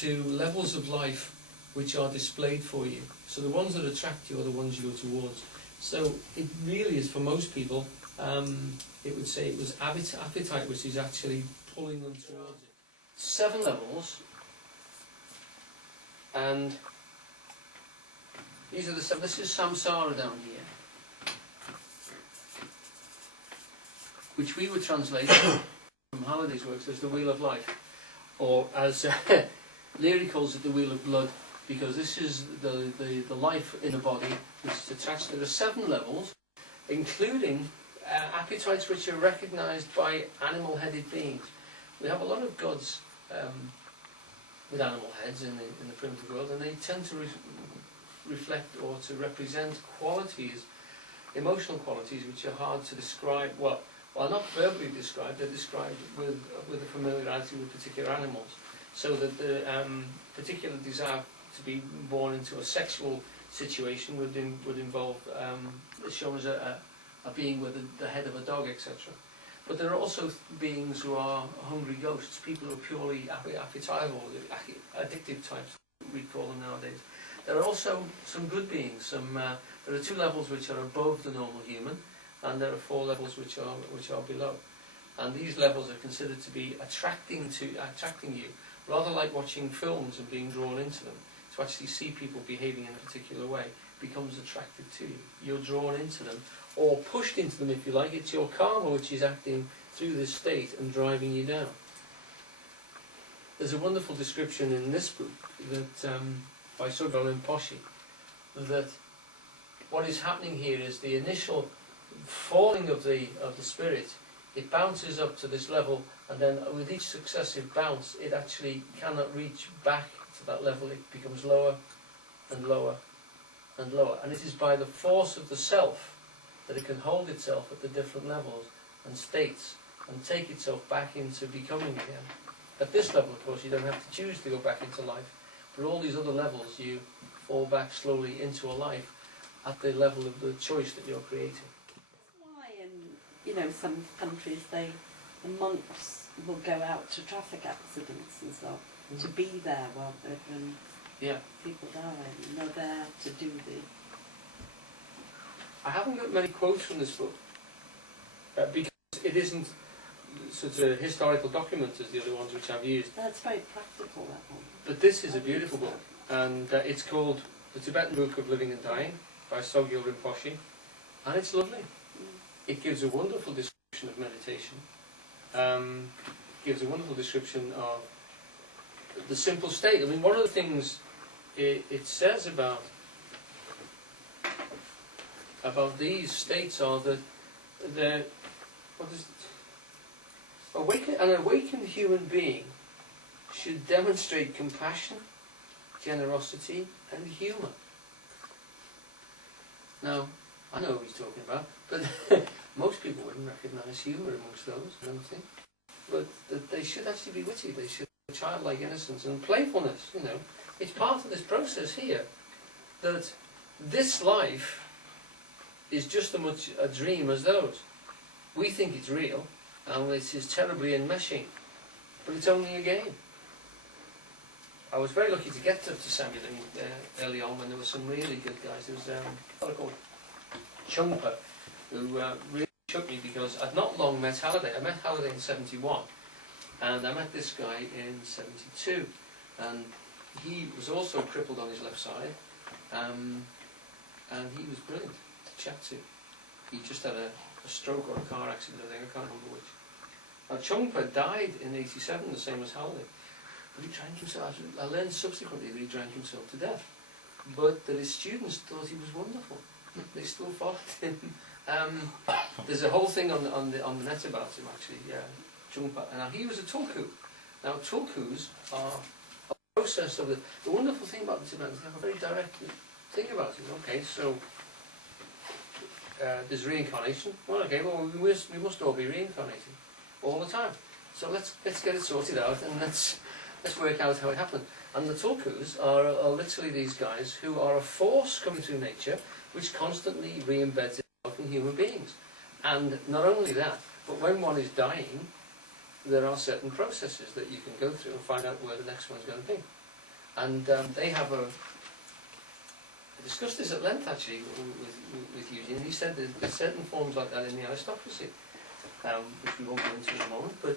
to levels of life which are displayed for you. So the ones that attract you are the ones you go towards. So it really is, for most people, it would say it was appetite which is actually pulling them towards it. 7 levels, and these are the 7. This is samsara down here, which we would translate from Halliday's works as the wheel of life, or as Leary calls it, the wheel of blood, because this is the life in a body which is attached. There are 7 levels, including appetites which are recognized by animal-headed beings. We have a lot of gods with animal heads in the primitive world, and they tend to reflect or to represent qualities, emotional qualities, which are hard to describe. Well, not verbally described, they're described with a familiarity with particular animals. So that the particular desire to be born into a sexual situation would involve shown as a being with the head of a dog, etc. But there are also beings who are hungry ghosts, people who are purely appetible, addictive types, we call them nowadays. There are also some good beings. There are 2 levels which are above the normal human, and there are 4 levels which are below. And these levels are considered to be attracting you, rather like watching films and being drawn into them. To actually see people behaving in a particular way becomes attractive to you. You're drawn into them, or pushed into them if you like. It's your karma which is acting through this state and driving you down. There's a wonderful description in this book that by Thodol that what is happening here is the initial falling of the spirit. It bounces up to this level, and then with each successive bounce it actually cannot reach back to that level. It becomes lower and lower and lower, and it is by the force of the self that it can hold itself at the different levels and states and take itself back into becoming again. At this level, of course, you don't have to choose to go back into life, but all these other levels you fall back slowly into a life at the level of the choice that you're creating. Why in some countries the monks will go out to traffic accidents and stuff, to be there while people die, and they're there to do the... I haven't got many quotes from this book, because it isn't such a historical document as the other ones which I've used. That's very practical, that one. But this is a beautiful book, and it's called The Tibetan Book of Living and Dying by Thodol Rinpoche, and it's lovely. It gives a wonderful description of meditation, gives a wonderful description of the simple state. I mean, one of the things it says about these states are that an awakened human being should demonstrate compassion, generosity, and humour. Now, I know what he's talking about, but most people wouldn't recognise humour amongst those, I don't think. But that they should actually be witty, they should have childlike innocence and playfulness, It's part of this process here, that this life is just as much a dream as those. We think it's real, and it is terribly enmeshing, but it's only a game. I was very lucky to get to Samuel early on when there were some really good guys. There was a fellow called Chungpa who really shook me, because I'd not long met Halliday. I met Halliday in 71, and I met this guy in 72, and he was also crippled on his left side, and he was brilliant to chat to. He just had a stroke or a car accident, I think, I can't remember which. Now, Chungpa died in 87, the same as Halliday. But he drank himself. I learned subsequently that he drank himself to death. But that his students thought he was wonderful. They still followed him. There's a whole thing on the net about him, actually. Yeah, Chungpa. Now, he was a tulku. Now, tulkus are a process of the wonderful thing about the Tibetans. They have a very direct thing about it. Okay, so there's reincarnation. Well, okay, well, we must all be reincarnating all the time. So let's get it sorted out, and let's work out how it happened. And the tulkus are literally these guys who are a force coming through nature, which constantly re-embeds itself in human beings. And not only that, but when one is dying, there are certain processes that you can go through and find out where the next one's going to be. And they have a... I discussed this at length actually with Eugene, and he said there's certain forms like that in the aristocracy, which we won't go into in a moment, but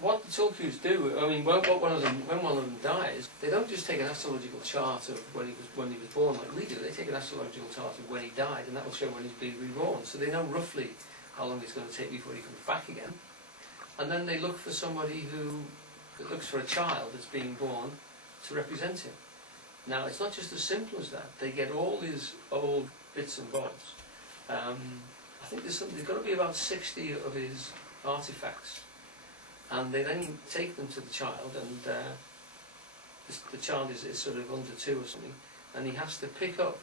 what the Tulkus do, I mean, when one of them dies, they don't just take an astrological chart of when he was born like we do. They take an astrological chart of when he died, and that will show when he's being reborn. So they know roughly how long it's going to take before he comes back again. And then they look for somebody who looks for a child that's being born to represent him. Now, it's not just as simple as that. They get all these old bits and bobs. I think there's got to be about 60 of his artifacts. And they then take them to the child, and the child is sort of under 2 or something, and he has to pick up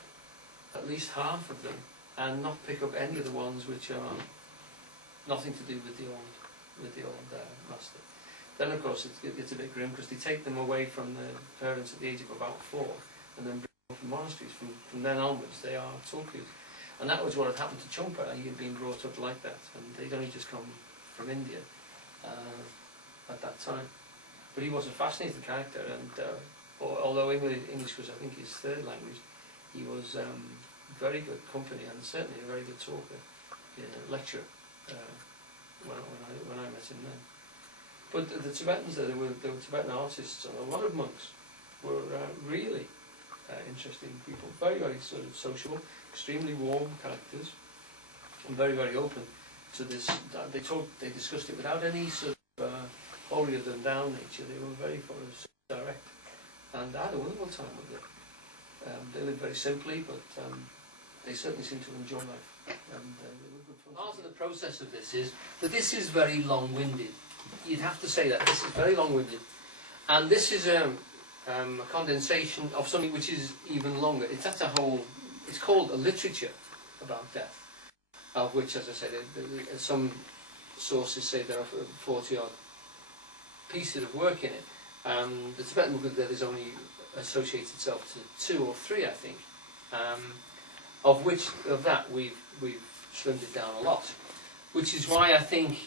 at least half of them, and not pick up any of the ones which are nothing to do with the old master. Then of course it's a bit grim, because they take them away from the parents at the age of about 4, and then bring them from monasteries. From then onwards they are Tulkus. And that was what had happened to Chompa. He had been brought up like that, and they'd only just come from India at that time. But he was a fascinating character, and although English was, I think, his 3rd language, he was very good company, and certainly a very good talker, lecturer, when I met him then. But the Tibetans there were Tibetan artists, and a lot of monks were really interesting people, very, very sort of sociable, extremely warm characters, and very, very open to this. They discussed it without any sort of holier than thou nature. They were very direct, and I had a wonderful time with it. They lived very simply, but they certainly seemed to enjoy life, and they were good fun. Part of the process of this is that this is very long-winded. You'd have to say that this is very long-winded, and this is a condensation of something which is even longer. It's called a literature about death, of which, as I said, some sources say there are 40-odd pieces of work in it. The Tibetan Book of the Dead has only associates itself to 2 or 3, I think, of that we've slimmed it down a lot, which is why I think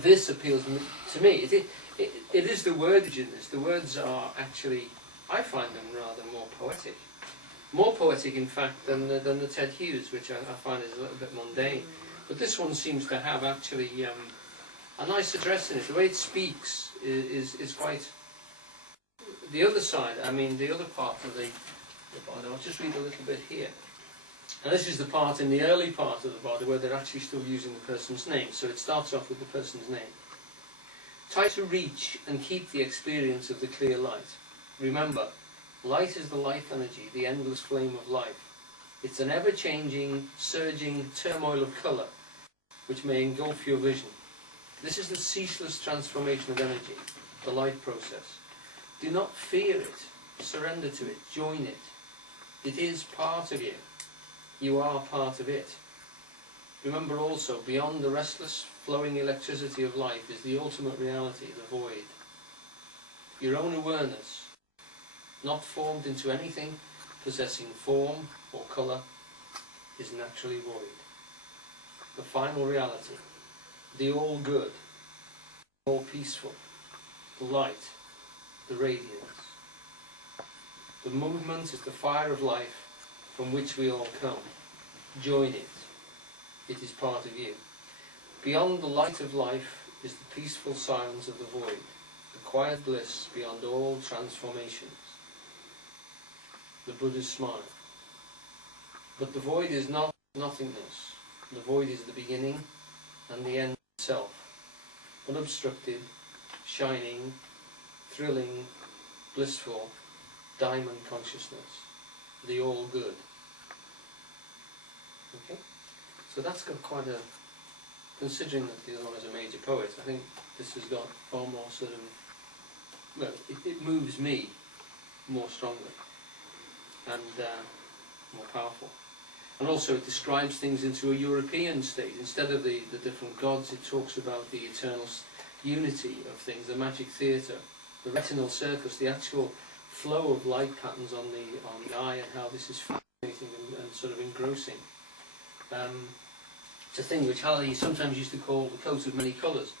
this appeals to me. It is the wordage in this. The words are actually, I find them rather more poetic. More poetic, in fact, than the Ted Hughes, which I find is a little bit mundane. But this one seems to have actually a nice address in it. The way it speaks is quite... The other side, I mean, the other part of the Bardo, I'll just read a little bit here. And this is the part in the early part of the Bardo where they're actually still using the person's name. So it starts off with the person's name. Try to reach and keep the experience of the clear light. Remember, light is the life energy, the endless flame of life. It's an ever-changing, surging turmoil of colour which may engulf your vision. This is the ceaseless transformation of energy, the life process. Do not fear it, surrender to it, join it. It is part of you. You are part of it. Remember also, beyond the restless, flowing electricity of life is the ultimate reality, the void. Your own awareness, not formed into anything possessing form or colour, is naturally void. The final reality, the all good, all peaceful, the light, the radiance. The movement is the fire of life from which we all come. Join it. It is part of you. Beyond the light of life is the peaceful silence of the void, the quiet bliss beyond all transformations. The Buddha's smile. But the void is not nothingness. The void is the beginning and the end itself. Unobstructed, shining, thrilling, blissful, diamond consciousness. The all good. Okay? So that's got quite a... Considering that the other one is a major poet, I think this has got far more sort of... Well, it moves me more strongly and more powerful. And also it describes things into a European state. Instead of the different gods, it talks about the eternal unity of things, the magic theatre, the retinal circus, the actual flow of light patterns on the eye, and how this is fascinating and sort of engrossing. It's a thing which Halley sometimes used to call the coat of many colours.